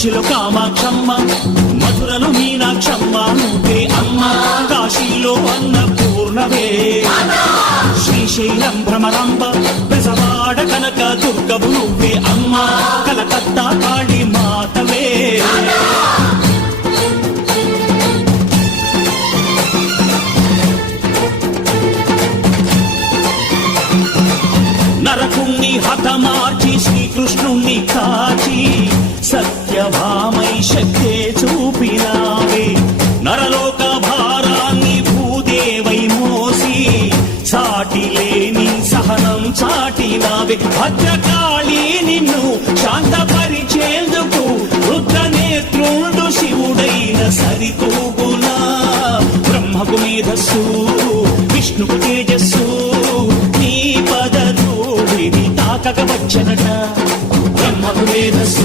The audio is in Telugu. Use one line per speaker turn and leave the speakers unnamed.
కంచిలో కామాక్షమ్మ మధురలో మీనాక్షమ్మ నువ్వే అమ్మ. కాశీలో అన్న పూర్ణవే శ్రీశైలం భ్రమరాంబ బెజవాడ కనక దుర్గవు నువ్వే అమ్మ. కలకత్తా కాళీ మాతవే. నరకుణ్ణి హతమార్చి శ్రీకృష్ణుణ్ణి కా చాటినావే భద్రకాళి నిన్ను శాంతపరిచేందుకు రుద్ర నేత్రుండు శివుడైన సరితూగునా. బ్రహ్మకు మేధస్సు విష్ణుకు తేజస్సు నీ పదధూళిని తాకక వచ్చనట. బ్రహ్మకు మేధస్సు